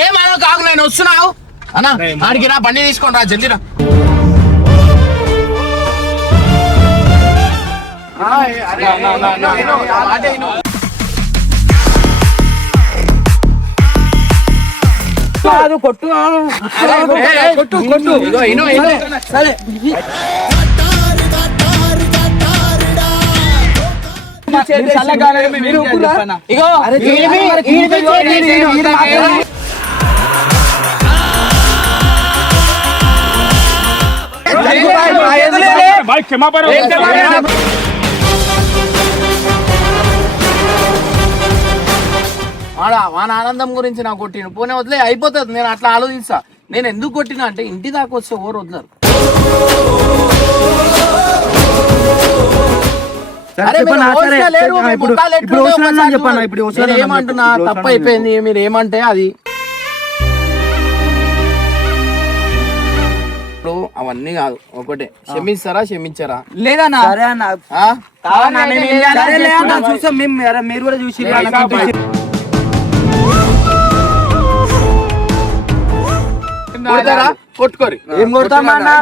ఏమనో కాకు నేను వస్తున్నావు అన్నా ఆడికి రా బండి తీసుకోండి రా జల్దీ రా. కొట్టు సరే వాన ఆనందం గురించి నాకు కొట్టిను పోనీ వదిలే అయిపోతుంది. నేను అట్లా ఆలోచిస్తా. నేను ఎందుకు కొట్టినా అంటే ఇంటి దాకా వస్తే ఎవరు వదలరు. ఏమంటున్నా తప్పు అయిపోయింది. మీరు ఏమంటే అది ఇప్పుడు అవన్నీ కాదు. ఒకటే క్షమిస్తారా క్షమించారా లేదన్నా? సరే అన్న చూసాం మేము, మీరు కూడా చూసి కొట్టుకోరు. ఏం కొడతామన్నా?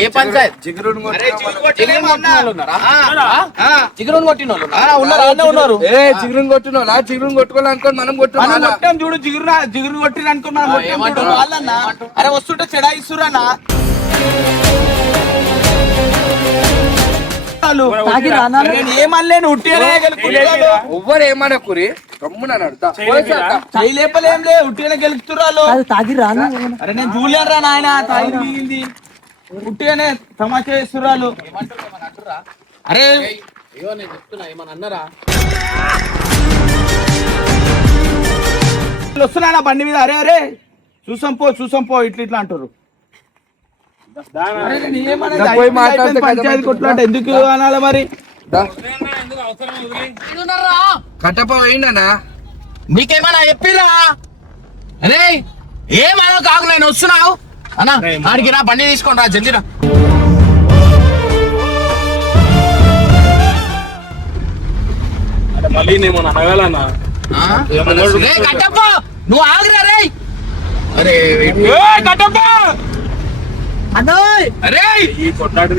ఏ పంచాయత్ చిగురుని కొట్టిన ఉన్నారు. చిగురుని కొట్టిన చిగురుని కొట్టుకోవాలనుకోని మనం కొట్టాం చూడు. జిగురు కొట్టిన అనుకో మనం వాళ్ళన్నా. అరే వస్తుంటే చెడాయిస్తున్నా ఏమనలేను. ఎవ్వరు ఏమన్నా కురి చేయలేపలేం లే. ఉట్టిగానే గెలుపుతున్నారు. అరే నేను జూలియన్ రా నాయన. తాగింది ఉట్టిగానే తమాషా చేస్తున్నారు. అరే వస్తున్నా బండి మీద. అరే అరే చూసాం పో ఇట్లా అంటారు. పంచాయతీ కొట్లాట ఎందుకు అనాలి మరి? కట్టప పోయిండనా నీకేమన్నా చెప్పిరా? అరే ఏమనో కాకు నేను వస్తున్నావు అన్నా ఆడికి రా బండి తీసుకోండి రా జల్దీ రా. మళ్ళీ నేను అనగాలన్నా కట్టప్ప నువ్వు ఆగురా రే. అరే కట్టప్ప అరే ఈ కొట్లాడ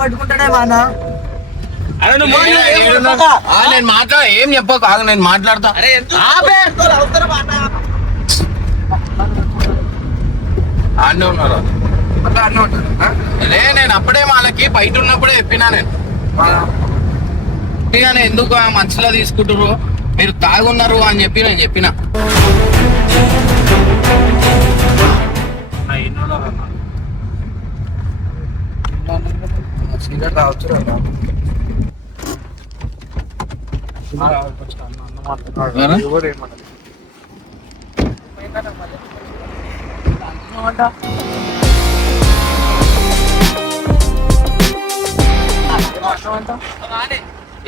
పట్టుకుంటాడే వాన. నేను మాట్లాడ ఏం చెప్పకు. నేను మాట్లాడతా. అన్నీ ఉన్నారు అదే నేను అప్పుడే వాళ్ళకి బయట ఉన్నప్పుడే చెప్పినా. నేను ఎందుకు మంచిలో తీసుకుంటారు మీరు తాగున్నారు అని చెప్పి నేను చెప్పిన.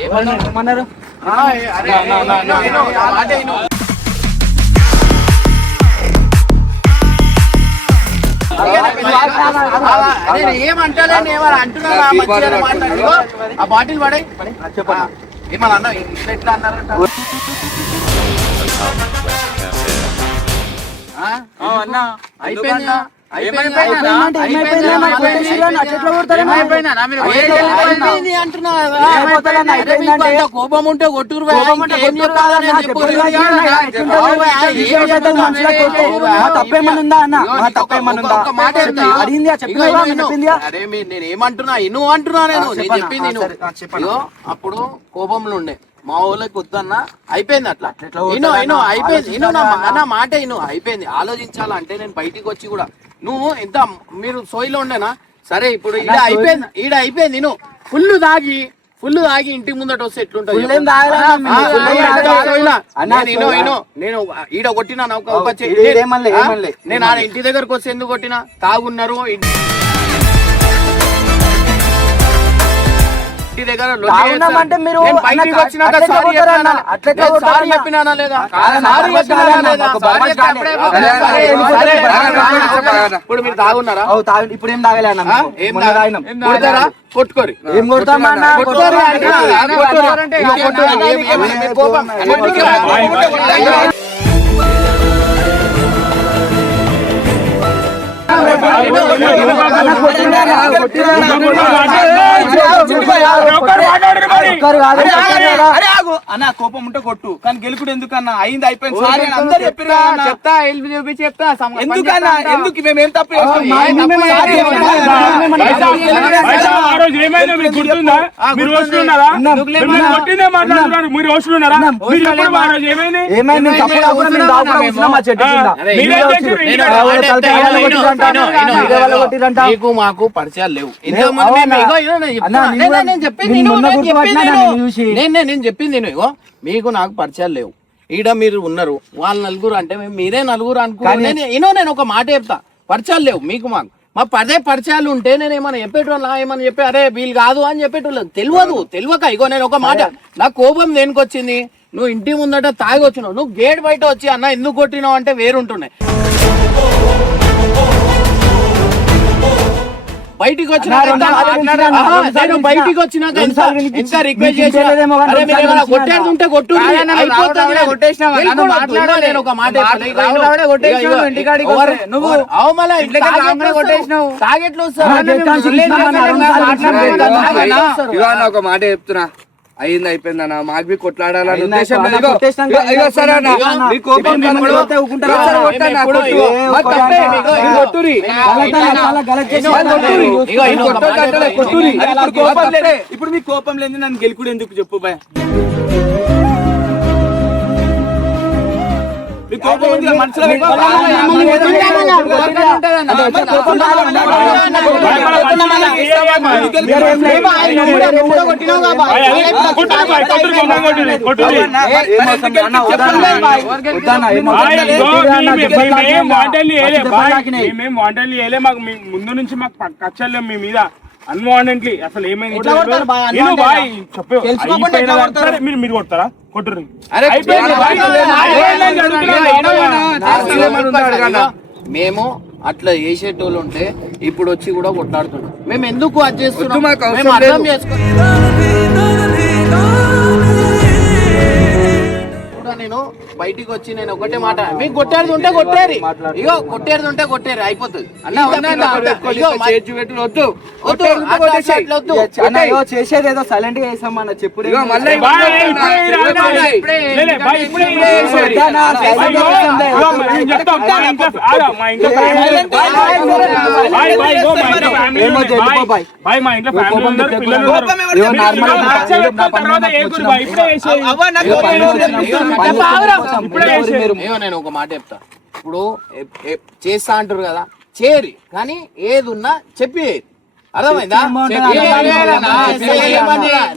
ఏమన్నారు? ఏమంటలేను ఏమన్నా అంటున్నారా? ఆ బాటిల్ పడే చెప్పండి. ఏమన్నా అన్నా ఎట్లా అన్నారంట? అయిపోయిందా? కోపం ఉంటే కొట్టురు. అరే నేను ఏమంటున్నా ఇను అంటున్నా. నేను చెప్పింది అప్పుడు కోపంలో ఉండే మా ఊళ్ళకి వద్దన్నా అయిపోయింది. అట్లా అయిపోయింది. నా మాట అయిపోయింది. ఆలోచించాలంటే నేను బయటికి వచ్చి కూడా నువ్వు ఎంత మీరు సోయిలో ఉండేనా సరే. ఇప్పుడు ఈడ అయిపోయింది. ఫుల్ తాగి ఫుల్ తాగి ఇంటి ముందట వస్తే ఎట్లుంటది ఫుల్ ఏం తాగలే అన్న, నేను ఈడ కొట్టినా ఏమనలే. నేను ఆడ ఇంటి దగ్గరకు వస్తే ఎందుకు కొట్టినా? తాగున్నారు ఇంటి దగ్గర తాగున్నామంటే మీరు నేను బయటికి వచ్చినాక అట్లా సారీ కొడతారా అన్న? చెప్పినానా? అట్లా నేను కొడతారా సారీ అన్న? చెప్పినానా లేదా? కాదన్న, సారీ ఒక చెప్పినానా బర్రె లేదా? ఒక సారీ బర్రె చెప్తే అప్పుడే ఇప్పుడు మీరు తాగున్నారా? ఇప్పుడు ఏం తాగలే అన్న, ఆ? ఏం తాగినాం? కొడతారా? కొట్టుకోరి. ఏం కొడతామన్నా? కొట్టుకోరి అంటే కొట్టుకోరి. ఇగో కొట్టుకోరి. ఏం కోపం? అన్న కోపం ఉంటే కొట్టు, కానీ గెలుకుడు ఎందుకన్నా? అయింది అయిపోయింది, సారీ అని అందరూ చెప్పారు కదా అన్న. చెప్తా ఎల్బి చూపి చెప్తా ఎందుకన్నా? ఎందుకు మేమేం తప్పు చేస్తాం? నీకు మాకు పరిచయాలు లేవు. నేను చెప్పింది ఇగో మీకు నాకు పరిచయాలు లేవు. ఈడ మీరు ఉన్నారు, వాళ్ళ నలుగురు అంటే మీరే నలుగురు అనుకో. నేను ఒక మాట చెప్తా, పరిచయాలు లేవు మీకు మాకు. మా పదే పరిచయాలు ఉంటే నేను ఏమన్నా చెప్పేటోళ్ళ ఏమన్నా చెప్పి అరే వీళ్ళు కాదు అని చెప్పేటోళ్ళు తెలియక ఇగో నేను ఒక మాట, నాకు కోపం దేనికి వచ్చింది? నువ్వు ఇంటి ముందట తాగి వచ్చినావు, నువ్వు గేట్ బయట వచ్చి అన్న ఎందుకు కొట్టినావు అంటే వేరుంటున్నాయి. బయటికి వచ్చినాక బయటికి వచ్చినాక ఎంత రిక్వెస్ట్ చేసినా కొట్టేది ఉంటే కొట్టు. నేను ఒక మాట తాగెట్లు ఒక మాట చెప్తున్నా, అయింది అయిపోయిందన్న, మాకు బి కొట్లాడాలని ఉద్దేశం ఇప్పుడు మీ కోపం లేదు, నన్ను గెలుకుడు ఎందుకు చెప్పు భయ? మీ కోపం ఉంది మనసులో మాకు ముందు నుంచి మాకు కచ్చలేం మీ మీద అన్వాంటెడ్లీ. అసలు ఏమైంది మీరు కొడతారా? కొట్టుర్రు. మేము అట్లా చేసేటోళ్ళు ఉంటే ఇప్పుడు వచ్చి కూడా కొట్లాడుతున్నాం. మేము ఎందుకు అది చేస్తున్నాం? మేము అర్థం నేను బయటికి వచ్చి నేను ఒకటే మాట, మీకు కొట్టేది ఉంటే కొట్టేరి, ఇగో కొట్టేది ఉంటే కొట్టేరి అయిపోతుంది. చేసేది ఏదో సైలెంట్ గా చేసాం అన్న, చెప్పు. నేను ఒక మాట చెప్తా, ఇప్పుడు చేస్తా అంటారు కదా, చేరి కానీ ఏది ఉన్నా చెప్పి అర్థమైందా?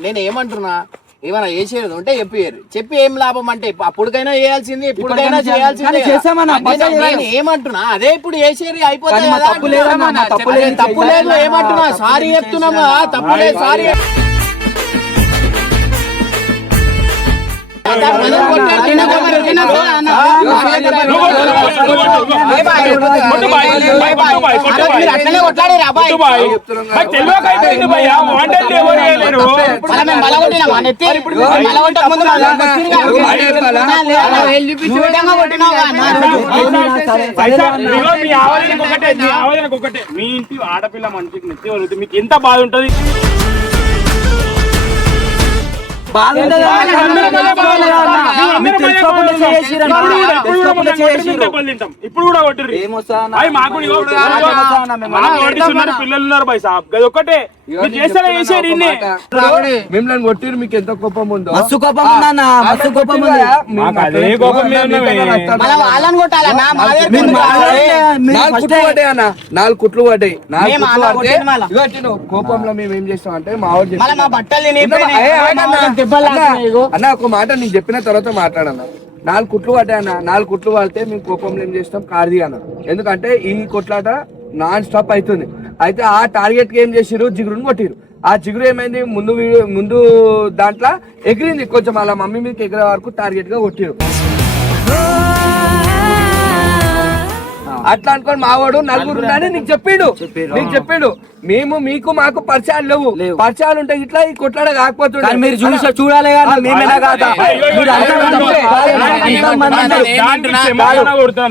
నేను ఏమంటున్నా, ఏమైనా చేసేది ఉంటే చెప్పి ఏం లాభం అంటే అప్పటికైనా చేయాల్సింది, ఇప్పటికైనా చేయాల్సింది. ఏమంటున్నా అదే ఇప్పుడు చేసేది అయిపోతుంది. తప్పు లేదు ఏమంటున్నా, సారీ చెప్తున్నామా? తప్పు లేదు, సారీ. మీ ఇంటి ఆడపిల్ల మనిషికి నెత్తి వలుగుతుంది, మీకు ఎంత బాధ ఉంటది? ఇప్పుడు కూడా కొట్టు. పిల్లలు ఉన్నారు బై సాబ్, అది ఒక్కటే మీరు చేస్తారా చేసేది ఇన్ని? మిమ్మల్ని కొట్టిరు మీకు ఎంత కోపం ఉందో మస్తు కోపం ఉందన్న, మస్తు కోపం ఉంది. మాకు అదే కోపం మీద ఉన్నవే. మళ్ళా వాళ్ళని కొట్టాలన్నా, మా దగ్గర మీరు మీరు నాలుగు కుట్లు పడ్డాయి అన్న, 4 కుట్లు పడ్డాయి. 4 మేము కుట్లు అలా పడితే కొట్టిన మళ్ళా. ఇగో తిను, కోపంలో మేము ఏం చేస్తాం అంటే మా వాడు మళ్ళా మా బట్టలు తినిపోయినాయి. అన్న ఒక మాట నీకు చెప్పిన తర్వాత మాట్లాడన్న. 4 కుట్లు పడ్డాయి అన్న, 4 కుట్లు పడితే మేము కోపంలో ఏం చేస్తాం కార్ది అన్న. ఎందుకంటే ఈ కొట్లాట నాన్ స్టాప్ అవుతుంది. అయితే ఆ టార్గెట్ కి ఏం చేసిరు, జిగురుని కొట్టిరు. ఆ జిగురు ఏమైంది, ముందు దాంట్లో ఎగిరింది కొంచెం, అలా మమ్మీ మీకు ఎగిరే వరకు టార్గెట్ గా కొట్టిరు. అట్లా అనుకోని మావాడు నలుగురు ఉన్నారని నీకు చెప్పిండు. మేము మీకు మాకు పరిచయాలు లేవు. పరిచయాలు ఉంటే ఇట్లా ఈ కొట్లాడ కాకపోతుండే. మీరు చూడాలి కదా, మేమేనా కాదా? మీరు అంతా దానికి క్షమాపణ కొడతాం.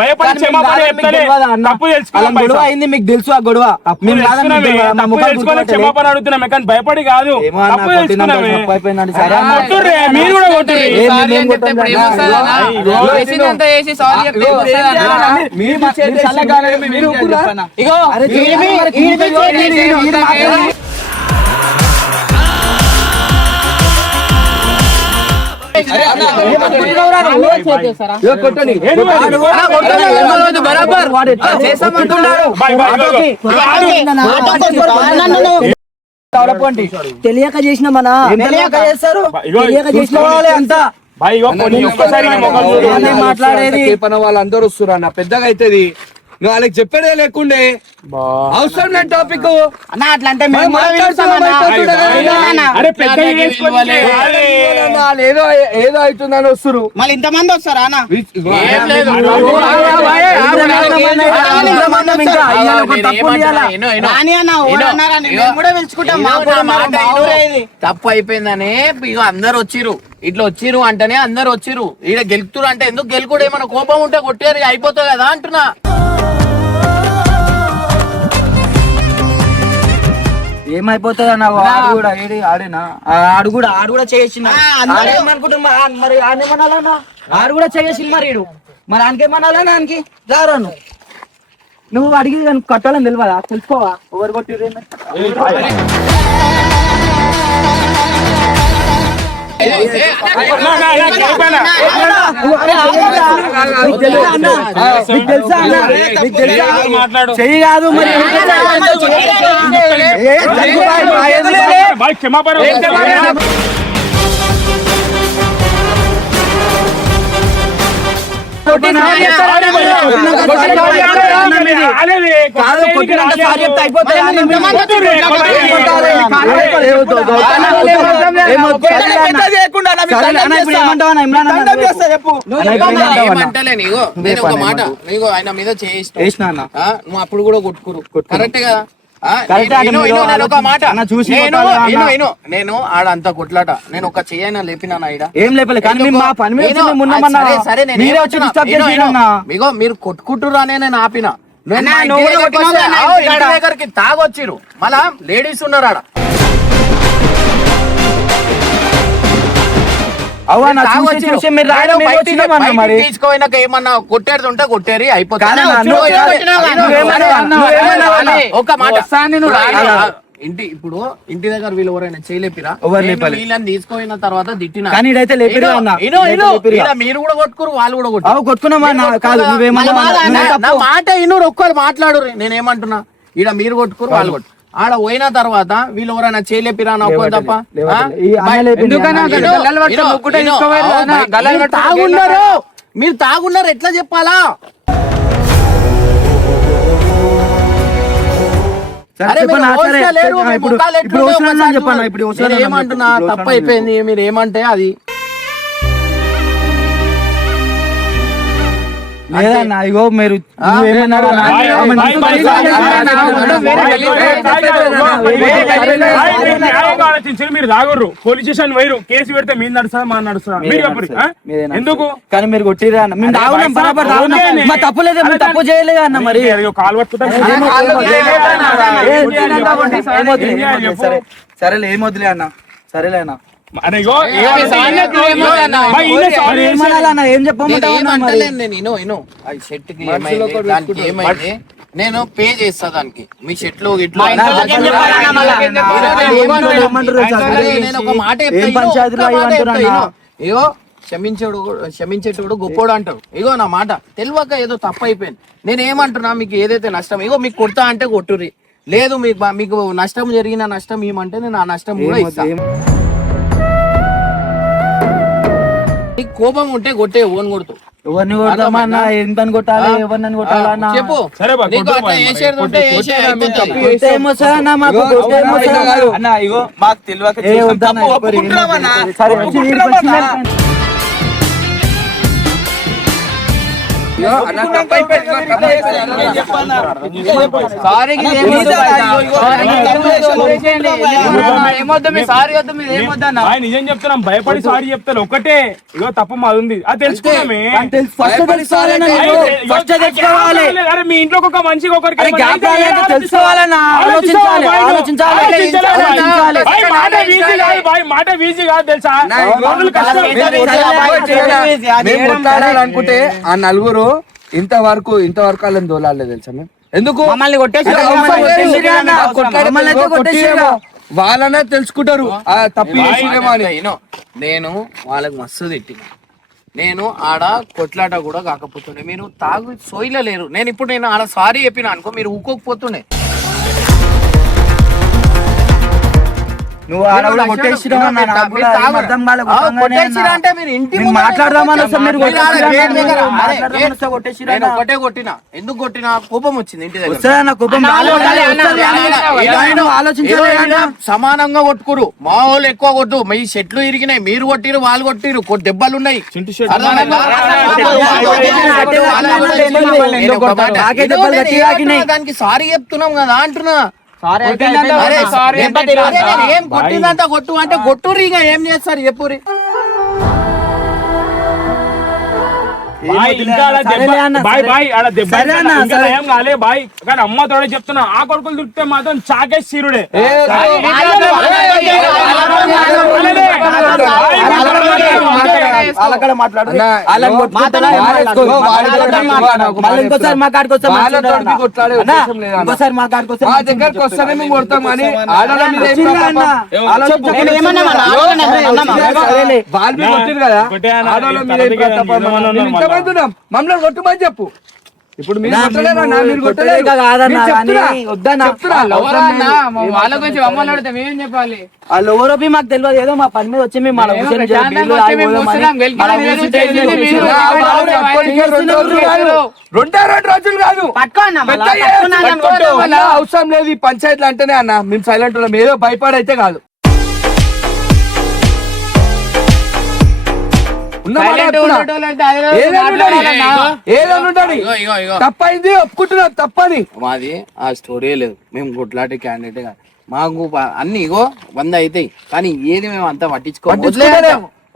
భయపడి క్షమాపణ చెప్తానే. తప్పు తెలుసుకున్నాం, గొడవ అయింది, మీకు తెలుసు ఆ గొడవ. మేము తెలుసుకొని క్షమాపణ అడుగుతున్నామే కానీ భయపడి కాదు. తప్పు తెలుసుకున్నామే. అయిపోయిందండి, సరే అన్న. కొట్టుర్రే, మీరు కూడా కొట్టుర్రి. ఇగో కొట్టని తెలియక చేసిన మన చేస్తారు, తెలియక చేసిన వాళ్ళే అంతా మాట్లాడేది. వాళ్ళందరూ వస్తున్నారు అన్న, పెద్దగా అవుతుంది. వాళ్ళకి చెప్పేదే లేకుండే అవసరం లేని టాపిక్ అన్న. అట్లా అంటే ఏదో అవుతుందని వస్తురు. మళ్ళీ ఇంతమంది వస్తారా అన్న? తప్పు అయిపోయిందనే ఇక అందరు వచ్చిరు, ఇట్లా వచ్చిరు అంటేనే అందరు వచ్చిరు. ఈడ గెలుతురు అంటే ఎందుకు గెలుకుడు, ఏమైనా కోపం ఉంటే కొట్టారు అయిపోతుంది కదా అంటున్నా. ఏమైపోతుంది అన్న, ఆడు కూడా చేసిన మరి ఆడేమనాలన్నా, ఆడు కూడా చేసింది మరి ఈడు. మరి ఆయనకేమనాలన్నా, ఆయనకి రాను నువ్వు అడిగి కట్టాలని తెలియదా? తెలుసుకోవా ఎవరు కొట్టిర్రు? చెయ్యి కాదు మరి క్షమాపణ ఆయన మీద చేసిన నువ్వు అప్పుడు కూడా కొట్టుకురు కరెక్ట్ కదా. నేను ఆడ అంత కొట్లాట నేను ఒక చెయ్యన లేపినా ఏం లేపలే కానీ మా పని మీద సరే మీరు కొట్టుకుంటురు అనే నేను ఆపిన. దగ్గరికి తాగొచ్చిరు, మళ్ళా లేడీస్ ఉన్నారు ఆడ. తీసుకోయినాక ఏమన్నా కొట్టేది ఉంటే కొట్టేరి అయిపోతుంది. ఒక మాట ఇంటి ఇప్పుడు ఇంటి దగ్గర వీళ్ళు ఎవరైనా చేయలేపిరా, వీళ్ళని తీసుకుపోయిన తర్వాత తిట్టిన మీరు కూడా కొట్టుకురు, వాళ్ళు కూడా కొట్టుకున్నా. మాట ఇన్నూరు ఒక్కరు మాట్లాడు. నేనేమంటున్నా, ఈడ మీరు కొట్టుకురు వాళ్ళు కొట్టు, ఆడ పోయిన తర్వాత వీళ్ళు ఎవరైనా చేయలేపిరా నొక్క తప్ప. తాగున్నారు, మీరు తాగున్నారు ఎట్లా చెప్పాలా? ఏమంటున్నా తప్పు అయిపోయింది, మీరు ఏమంటే అది లేదన్నా. ఇగో మీరు మీరు తాగుర్రు, పోలీస్ స్టేషన్ వైరు కేసు పెడితే మీరు నడుస్తా మా నడుస్తా మీరు ఎందుకు? కానీ మీరు కొట్టిరా అన్న, మేము తాగున్నాం బరాబర్ తాగున్నాం, మా తప్పు లేదు, మేము తప్పు చేయలేదు అన్న. మరి కాలు పట్టుకుంటా సరేలే ఏమొద్దులే అన్న, సరేలే అన్న. ఏం చెప్పమంటావు? నేను పే చేస్తా దానికి మీ చెట్లు గిట్లు ఏం నేను ఒక మాట చెప్తా, ఏం పంచాయతీలో ఒక్క మాట ఇవ్వంటున్నా? చెప్తా, ఇగో. ఇగో క్షమించేటోడు గొప్పోడు అంటారు. ఇగో నా మాట తెలియక ఏదో తప్పు అయిపోయింది. నేను ఏమంటున్నా, మీకు ఏదైతే నష్టం ఇగో మీకు కొడతా అంటే కొట్టుర్రి, లేదు మీకు నష్టం జరిగిన నష్టం ఏమంటే నేను ఆ నష్టం కూడా ఇస్తా. నీకు కోపం ఉంటే కొట్టే ఓన్ కొడుతూ ఎవరిని కొడతామన్నా? ఎంతని కొట్టాలి, ఎవరిని కొట్టాలన్నా? చెప్పు. సరే బా, నీకు కొట్టు అట్లా మరి, వేసేది ఉంటే వేసే, అయిపోతుంది. కొట్టే ఏమొస్తుందన్నా మాకు? కొట్టే ఏమొస్తుందన్నా? అన్న ఇగో మాకు తెలియక ఏ చేసాం, వద్దన్నా, తప్పు ఎవరు ఏం ఒప్పుకుంటున్నామన్నా. చేస్తారు? సరే, వచ్చి వీడికి వచ్చిందనుకోండి. ఇగో అన్న తప్పు అయిపోయింది, ఇగో తప్పు అయిపోయింది. ఏం చెప్పన్నా? సారీ కి ఏం వద్దు ఇగో, బాయ్. ఇగో, సారీ కి ఏం వద్దు, వదిలేసేయండి. ఏమొద్దు, మీ సారీ వద్దు, మీరు ఏమొద్దన్నా? ఆయన నిజం చెప్తున్నాం, భయపడి సారీ చెప్తాను ఒకటే. ఇగో తప్పు మాది ఉంది, అది తెలుసుకున్నామే. ఫస్ట్ తెలుసుకోవాలన్నా అరే, నీకు. ఫస్ట్ తెలుసుకోవాలి. అరే మీ ఇంట్లో ఒక మనిషికి ఒకరికి అరే గ్యాప్ రావాలంటే తెలుసుకోవాలన్నా, ఆలోచించాలి, ఆలోచించాలి, ఆలోచించాలి. భాయ్ మాట వీజీ కాదు, భాయ్ మాట వీజీ కాదు తెలుసా? రోజులు కష్టం. మేము కొట్లాడాలనుకుంటే ఆ నలుగురు ఇంతవరకు వాళ్ళని దోలాలే తెలుసా మేము? ఎందుకు మమ్మల్ని కొట్టేసి అంటే మమ్మల్ని అవసరం లేదు. కొట్టేసిర్రు అన్న. కొట్లాడితే మమ్మల్ని అయితే కొట్టేసిర్రు. వాళ్ళనే తెలుసుకుంటారు ఆ తప్పు చేసిరేమో అని. నేను వాళ్ళకి మస్తు తిట్టిన. నేను ఆడ కొట్లాట కూడా కాకపోతుండే, మీరు తాగు సోయిలో లేరు. నేను ఆడ సారీ చెప్పిన అనుకో, మీరు ఊకోకపోతుండే. నువ్వు ఆడ కూడా కొట్టేసినావు అన్న, నాకు కూడా ఏం అర్థం కాలే, కొట్టంగానే అన్న. అంటే మీరు ఇంటి నేను ముందర మాట్లాడదామని వస్తే మీరు మీరు ఆడ కొట్టేసిర్రు గేట్ అన్న, దగ్గర, అరే, మాట్లాడదామని వస్తే కొట్టేసిర్రు నేను అన్న. ఒకటే కొట్టినా. ఎందుకు కొట్టినా? కోపం వచ్చింది ఇంటి దగ్గర. వస్తుందన్న కోపం, ఆలోచించాలి అన్న. సమానంగా కొట్టుకురు. మా వాళ్ళు ఎక్కువ కొట్టు, మీ చెట్లు ఇరిగినాయి, మీరు కొట్టిరు, వాళ్ళు కొట్టిరు, దెబ్బలు ఉన్నాయి. దానికి సారీ చెప్తున్నాం కదా అంటున్నా. ఏం కొట్టిందంట కొట్టు అంటే కొట్టుర్రి, ఇక ఏం చేస్తారు చెప్పుర్రి. బాయ్ ఇంకా అలా బాయ్ ఆడ దెబ్బ ఇంకా ఏం కాలే బాయ్, కానీ అమ్మ తోడే చెప్తున్నా, ఆ కొడుకులు దొరికితే మాత్రం చాకేసి చీరుడే. ఇంకోసారి మా కాడికి వస్తే ఇంకోసారి మా కాడికి వస్తే మా దగ్గరకు వస్తేనే మేము కొడతాం కానీ ఆడోళ్ళ మీద ఏం పాపం? వాళ్ళు కొట్టిరు కదా, ఆడోళ్ళ మీద ఏం పాపం? మేము ఇంతమంది ఉన్నాం, మమ్మల్ని కొట్టమని చెప్పు. ఇప్పుడు మీరు కొట్టలేరన్నా, మీరు కొట్టలేరు. కాదన్నా, మీరు చెప్తున్నా, వద్దన్నా. చెప్తున్నా. వాళ్ళ గురించి మమ్మల్ని అడిగితే మేమేం చెప్పాలి? వాళ్ళు ఎవరో మాకు తెలియదు, ఏదో మా పని మీద వచ్చి మేము వాళ్ళ కూర్చొని ప్రశాంతంగా వచ్చి మేము కూర్చున్నాం, గెలిచిన మీరు చేసింది మీరు. రెండు రోజులు కాదు, పెద్ద అన్న, అవసరం లేదు ఈ పంచాయతీలు అంటేనే అన్న. మేము సైలెంట్ ఉన్నాం, ఏదో భయపడైతే కాదు. తప్పైంది, ఒప్పుకుంటున్నాం తప్పని. మాది ఆ స్టోరీ లేదు, మేము కొట్లాటే క్యాండిడేట్ కాదు. మాకు అన్ని ఇగో 100 అవుతాయి, కానీ ఏది మేము అంతా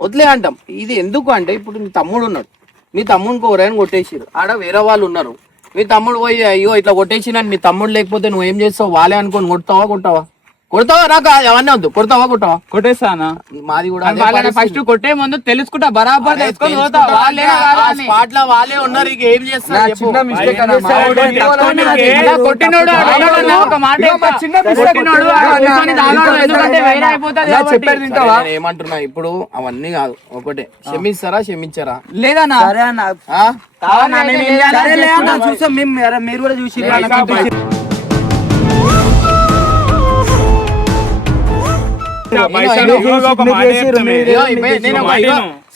వదిలే అంటాం. ఇది ఎందుకు అంటే, ఇప్పుడు మీ తమ్ముడు ఉన్నాడు, మీ తమ్ముడికి ఎవరైనా కొట్టేసిరు, ఆడ వేరే వాళ్ళు ఉన్నారు. మీ తమ్ముడు పోయి అయ్యో ఇట్లా కొట్టేసిన, మీ తమ్ముడు లేకపోతే నువ్వు ఏం చేస్తావు? వాళ్ళే అనుకోని కొడతావా? నాకు అవన్నీ వద్దు. కొడతావా? కొట్టేస్తానా? మాది కూడా ఫస్ట్ కొట్టే ముందు తెలుసుకుంటా, బరాబర్ తెలుసుకొని పోతా. వాళ్ళే స్పాట్ లో వాళ్ళే ఉన్నారు, ఇక ఏం చేస్తారు చెప్పు. చిన్న మిస్టేక్ అన్న, కొట్టినోడు ఒక మాట చెప్పేది వింటావా? నేను ఏమంటున్నా ఇప్పుడు, అవన్నీ కాదు, ఒకటే క్షమించారా? లేదన్నా. సరే అన్న, సరేలే అన్న, చూసాం మేము, మీరు కూడా చూసి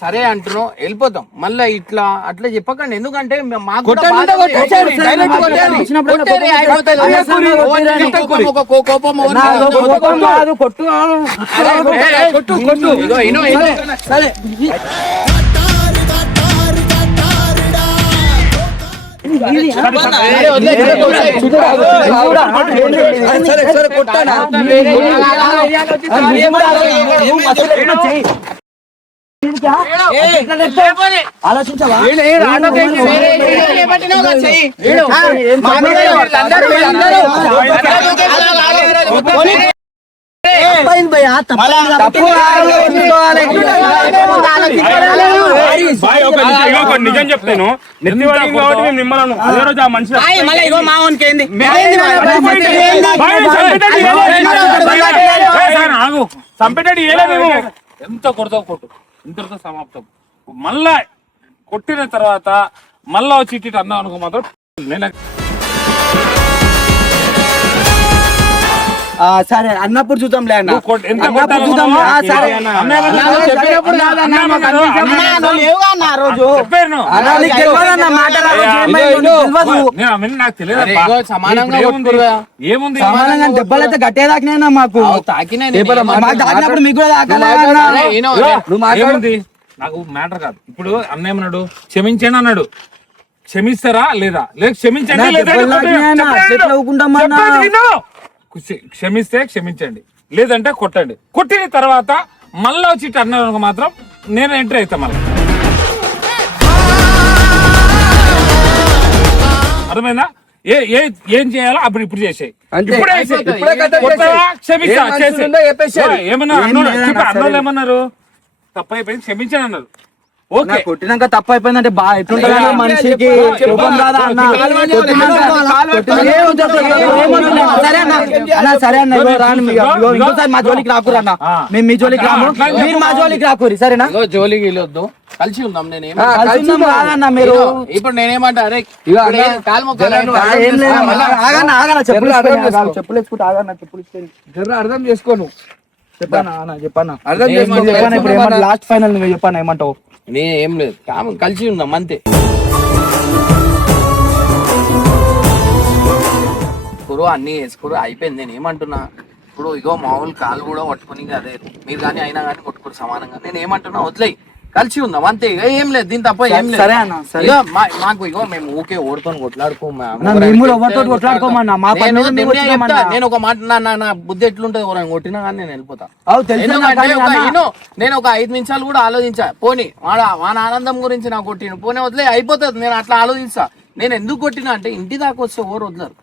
సరే అంటున్నావు, వెళ్ళిపోతాం. మళ్ళీ అట్లా చెప్పకండి, ఎందుకంటే మాకు ఆలోచించవా? తప్పైంది భయ్యా, తప్పైంది కాబట్టి ఒప్పుకోవాలి. బాయ్ ఒక నిజం చెప్తాను, నెత్తి పడింది కాబట్టి మేము నిమ్మలను అదే రోజు ఆ మనిషి మళ్ళీ ఇగో మావన్కి ఏంది ఆగు చంపేటట్టు ఏలే మేము ఎంత కొడతావు కొట్టు, ఇంతటితో సమాప్తం. మళ్ళా కొట్టిన తర్వాత మళ్ళా వచ్చి ఇటు అన్నావు అనుకో మాత్రం నేను సరే అన్నప్పుడు చూద్దాంలే అన్న, ఎంత అన్నప్పుడు చూద్దాం. సరే చెప్పినప్పుడు చెప్పాను అన్నా, నీకు తెలియదన్న మాట రాదు, ఏమైందో తెలియదు. నాకు తెలియదు సమానంగా ఏముంది సమానంగా దెబ్బలు అయితే గట్టేదాకినా మాకు, మాకు తాకినప్పుడు మీకు కూడా తాకాలి అన్న. ఏముంది నాకు మ్యాటర్ కాదు. ఇప్పుడు అన్న ఏమన్నాడు, క్షమించండి అన్నాడు. క్షమిస్తారా లేదా? లేక క్షమించండి లేదా? క్షమిస్తే క్షమించండి, లేదంటే కొట్టండి. కొట్టిన తర్వాత మళ్ళా వచ్చి ఇటు అన్నారు మాత్రం నేను ఎంట్రీ అవుతా. మళ్ళీ అర్థమైందా? ఏం చేయాలో అప్పుడు ఇప్పుడు చేసేయి. ఏమన్నా అన్నోళ్ళు ఏమన్నారు, తప్పైపోయింది క్షమించండి అన్నారు. ఓకే, కొట్టినాక తప్పు అయిపోయిందంటే బాగా ఎట్లుంటది మనిషికి, కోపం రాదా అన్న? సరే అన్న, సరే అన్న, ఇంకోసారి మా జోలికి రాకూరు అన్న, మేము మీ జోలికి రాము, మీరు మా జోలికి రాకూరి, సరేనా? జోలికి వెళ్ళొద్దు, కలిసి ఉందాం. నేనేం కాదన్న, మీరు ఇప్పుడు నేనేమంటా, అరే చెప్పులు వేసుకుంటే ఆగన్న, చెప్పులు ఇస్తే అర్థం చేసుకోను. చెప్పానా చెప్పానా అర్థం చేసుకో. ఇప్పుడు లాస్ట్ ఫైనల్ నువ్వు చెప్పాను, ఏమంటావు? నేనేం లేదు, కలిసి ఉందాం అంతే. కురు అన్ని వేసుకోరు, అయిపోయింది. నేను ఏమంటున్నా, ఇప్పుడు ఇగో మామూలు కాలు కూడా పట్టుకుని అదే మీరు కానీ అయినా కానీ కొట్టుకోరు సమానంగా. నేను ఏమంటున్నా, వదిలేయి, కలిసి ఉందాం అంతే. ఇక ఏం లేదు, దీని తప్ప ఏం లేదు. సరే అన్న, సరే. ఇగో మాకు ఇగో మేము ఊకే ఓడుకొని కొట్లాడుకోమన్నా. నేను ఒక మాట, నా బుద్ధి ఎట్లుంటది, ఎవరైనా కొట్టినా కానీ నేను వెళ్ళిపోతా. నేను ఒక 5 నిమిషాలు కూడా ఆలోచించా. పోనీ వాన ఆనందం గురించి నాకు కొట్టిన పోనీ వదిలే, అయిపోతుంది. నేను అట్లా ఆలోచిస్తా. నేను ఎందుకు కొట్టినా అంటే ఇంటి దాకా వస్తే ఎవరు వదలరు.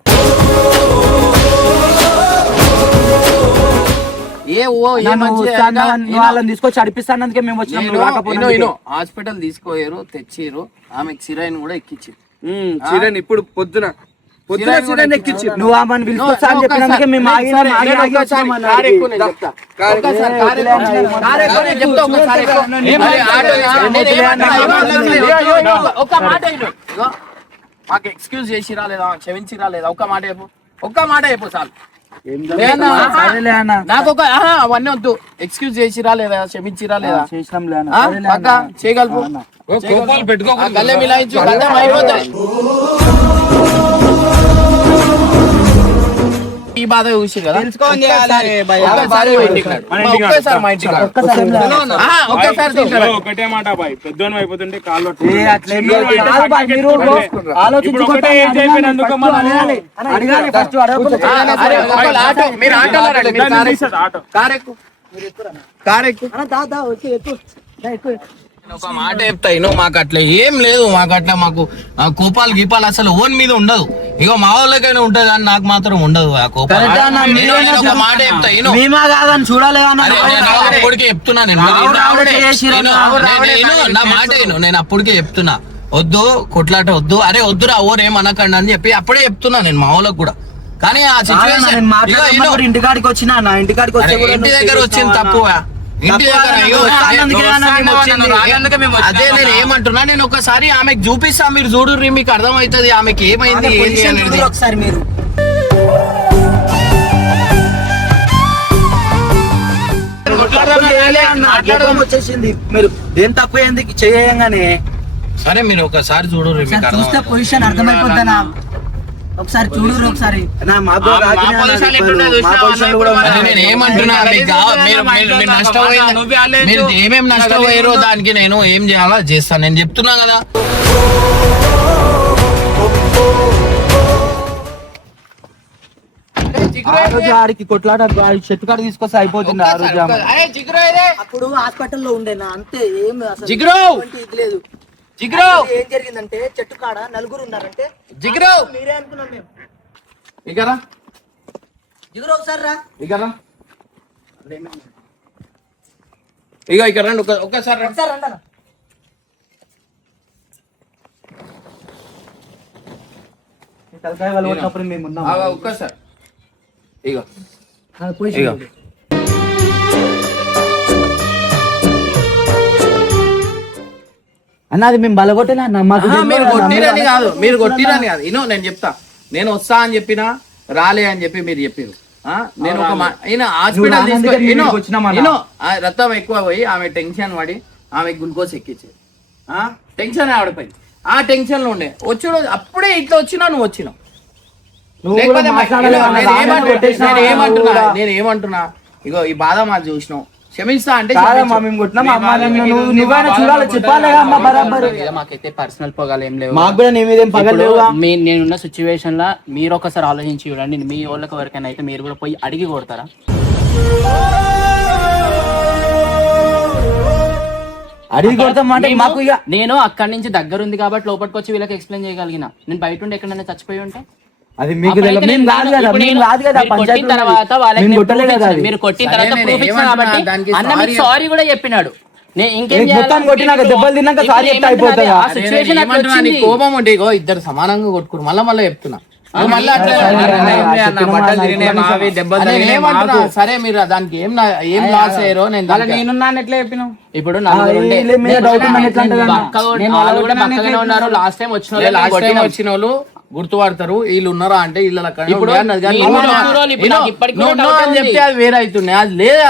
వాళ్ళని తీసుకొచ్చి అడిపిస్తానందుకే మేము వచ్చినాం. హాస్పిటల్ తీసుకోయారు, తెచ్చిరు. ఆమెకు సిరైన్ కూడా ఎక్కించి సిరైన్ ఇప్పుడు పొద్దున సిరైన్ ఎక్కించి నువ్వు ఆమెను పిలుచుకొస్తా అని చెప్పినందుకే మేము మాకు ఎక్స్క్యూజ్ చేసిరా లేదా, క్షమించిరా లేదా, ఒక్క మాట చెప్పు, ఒక్క మాట చెప్పు చాలు. నాకు ఒక అవన్నీ వద్దు. ఎక్స్క్యూజ్ చేసిరా లేదా, క్షమించిరా లేదా, చేయగలపు. గల్లె మిలాయించు, గల్లెం అయిపోతాయి. ఈ బాధ చూసి కదా, ఒకటే మాట బాయ్, పెద్దోని అయిపోతుంటే కాళ్ళు ఒక మాట చెప్తా. మాకు అట్లా ఏం లేదు, మాకు అట్లా మాకు కోపాలు గీపాలు అసలు ఓన్ మీద ఉండదు. ఇగో మా వాళ్ళకైనా ఉంటది కానీ నాకు మాత్రం ఉండదు ఆ కోపాలు. ఒక మాట చెప్తా, అప్పటికే చెప్తున్నా నేను, నా మాట నేను అప్పటికే చెప్తున్నా, వద్దు కొట్లాట వద్దు, అరే వద్దురా ఓరేమనకండి అని చెప్పి అప్పుడే చెప్తున్నా నేను మా వాళ్ళకి కూడా. కానీ ఆ సిచ్యువేషన్ ఇంటికాడికి వచ్చిన ఇంటి దగ్గర వచ్చింది తప్పు. ఇంటి దగ్గర అదే నేను ఏమంటున్నా, నేను ఒకసారి ఆమెకు చూపిస్తా, మీరు చూడుర్రి, మీకు అర్థమవుతుంది ఆమెకి ఏమైంది ఏంటి అనేది. ఒకసారి మీరు వచ్చేసింది, మీరు ఏం తప్పు ఏంది చేయంగానే. సరే మీరు ఒకసారి చూడుర్రి, మీకు చూస్తే పొజిషన్ అర్థమైపోద్దనా, ఒకసారి చూడు. ఒకసారి నేను ఏమంటున్నా, మీరు ఏమేమి నష్టపోయారో దానికి నేను ఏం చేయాలో చేస్తాను. నేను చెప్తున్నా కదా, ఆడికి కొట్లాట చెట్టుకాడ తీసుకొస్తే అయిపోతుంది. ఆ రోజు అప్పుడు హాస్పిటల్లో ఉండేనా అంతే, ఏం లేదు. జిగ్రో ఏం జరిగిందంటే చెట్టు కాడ నలుగురు ఉన్నారంటే జిగ్రో మీరే అనుకున్నాం మేము. ఇకరా జిగ్రో ఒకసారి రా. ఇకరా ఇగో ఇక్కడ రండి ఒక్కసారి రండి. తలకాయ వాళ్ళు కొట్టినప్పుడు మేము ఉన్నాం. ఒక్కసారి ఇగో ఇగో. అన్న అది మేము బలగొట్టేనా అన్న? మాకు మీరు కొట్టిరని కాదు, మీరు కొట్టిరని కాదు. ఇనో నేను చెప్తా, నేను వస్తా అని చెప్పినా రాలే అని చెప్పి మీరు చెప్పారు. నేను ఒక హాస్పిటల్ తీసుకొని రక్తం ఎక్కువ పోయి ఆమె టెన్షన్ పడి ఆమె గ్లూకోజ్ ఎక్కించేది. టెన్షన్ ఆడిపోయింది. ఆ టెన్షన్ లో ఉండే వచ్చాడు. అప్పుడే ఇట్లా వచ్చినా నువ్వు వచ్చినావు. నేనేమంటున్నా ఇగో ఈ బాధ మాది చూసినావు, క్షమిస్తా అంటే మాకైతే పర్సనల్ పొగలు ఏం లేవు. మాకు కూడా నీ మీద ఏం పగలు లేవు. నేనున్న సిచ్యువేషన్ లా మీరు ఒకసారి ఆలోచించి చూడండి. మీ వాళ్ళకి ఎవరికైనా అయితే మీరు కూడా పోయి అడిగి కొడతారా? అడిగి కొడతాం అంటే మాకు ఇక నేను అక్కడి నుంచి దగ్గర ఉంది కాబట్టి లోపలికి వచ్చి వీళ్ళకి ఎక్స్ప్లెయిన్ చేయగలిగిన. నేను బయట ఉండి ఎక్కడైనా చచ్చిపోయి ఉంటే అది మీకు మేము రాదు కదా, మేము రాదు కదా. మీరు కొట్టిన తర్వాత మీరు కొట్టిన తర్వాత ప్రూఫ్ ఇచ్చిన కాబట్టి అన్న మీకు సారీ కూడా చెప్పినాడు. దెబ్బలు తిన్నాక సారీ చెప్తే అయిపోతుంది. ఆ సిచ్యువేషన్ కోపం ఉంటే ఇగో ఇద్దరు సమానంగా కొట్టుకురు. మళ్ళీ చెప్తున్నా సరే మీరు దానికి ఏం లాస్ అయ్యారో నేనున్నాను ఎట్లా చెప్పినావు? ఇప్పుడు ఉన్నారు. లాస్ట్ టైం వచ్చిన వాళ్ళు గుర్తుపడతారు. వీళ్ళు ఉన్నారా అంటే వీళ్ళు చెప్తే అది వేరే అవుతుంది. అది లేదా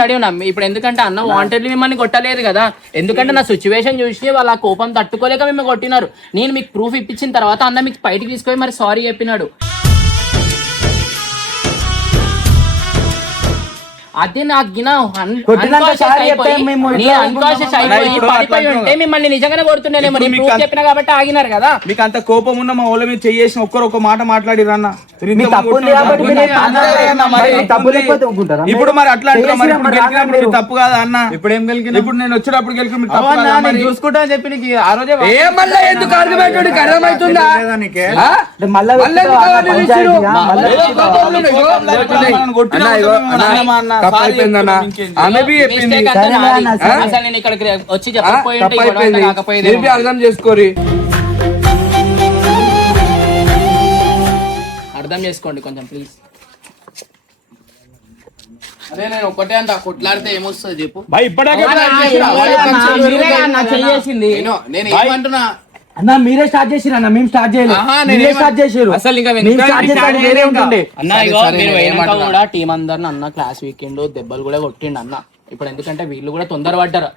రెడీ ఉన్నాం ఇప్పుడు. ఎందుకంటే అన్న వాంటెడ్లీ మిమ్మల్ని కొట్టలేదు కదా. ఎందుకంటే నా సిచ్యువేషన్ చూసి వాళ్ళ కోపం తట్టుకోలేక మేము కొట్టినారు. నేను మీకు ప్రూఫ్ ఇప్పించిన తర్వాత అన్న మీకు బయటికి తీసుకొని మరి సారీ చెప్పినాడు. అదే నాకు మిమ్మల్ని నిజంగానే కొడుతున్నానేమో చెప్పినా కాబట్టి ఆగినారు కదా. మీకు అంత కోపం ఉన్న మా వాళ్ళ మీద చేసిన ఒక్క మాట మాట్లాడిరు అన్న. ఇప్పుడు మరి అట్లా తప్పు కాదా అన్న? ఇప్పుడు ఏం గెలికిన? ఇప్పుడు నేను వచ్చేటప్పుడు గెలికి చూసుకుంటా అని చెప్పి నీకు ఆ రోజే ఎందుకు అర్థమవుతుందా? అర్థం చేసుకోరి, అర్థం చేసుకోండి కొంచెం ప్లీజ్. అదే నేను ఒకటే అంట కొట్లాడితే ఏమొస్తుంది చెప్పు. నేను ఏమంటున్నా అన్న మీరే స్టార్ట్ చేసిరు అన్న, మేము స్టార్ట్ చేయలేదు. స్టార్ట్ చేసారు అసలు కూడా టీం అందరిని అన్న క్లాస్ వీకెండ్ దెబ్బలు కూడా కొట్టిండు అన్న. ఇప్పుడు ఎందుకంటే వీళ్ళు కూడా తొందర పడ్డారు.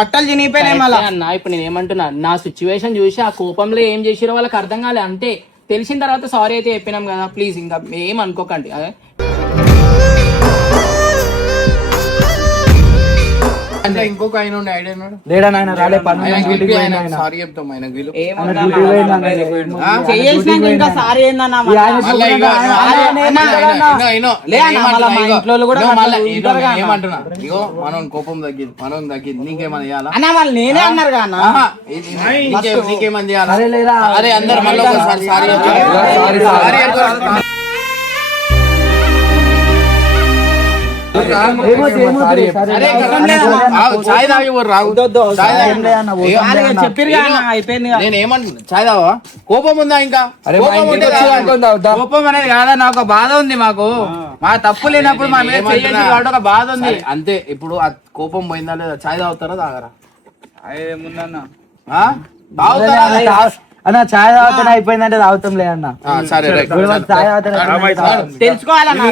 బట్టలు చినిగిపోయినాయి అన్న. ఇప్పుడు నేను ఏమంటున్నా, నా సిచ్యువేషన్ చూసి ఆ కోపంలో ఏం చేసిరో వాళ్ళకి అర్థం కాలే అంతే. తెలిసిన తర్వాత సారీ అయితే చెప్పినాం కదా. ప్లీజ్ ఇంకా ఏం అనుకోకండి. అదే అంటే ఇంకొక ఆయన ఉండే ఐడియా సారీ చెప్తాం ఆయనకు వీళ్ళు ఏమంటున్నా ఇగో మనం కోపం తగ్గింది, మనం తగ్గింది. నీకేమని చేయాలా? నేనే అన్నారు నీకేమని చేయాలా? అరే అందరు మళ్ళీ ఒకసారి సారీ నేను ఏమంటున్నా, చాయ్ తావా? కోపం ఉందా ఇంకా? కోపం అనేది కాదా, నాకు బాధ ఉంది. మాకు మా తప్పు లేనప్పుడు మా మీద ఒక బాధ ఉంది అంతే. ఇప్పుడు ఆ కోపం పోయిందా లేదా? చాయ్ తాగుతారా తాగరా? అన్న చాయ్ తాగుతానే అయిపోయిందంటే తాగుతాం లే అన్న. సరే చాయ్ తాగుతానే తెలుసుకోవాలన్నా.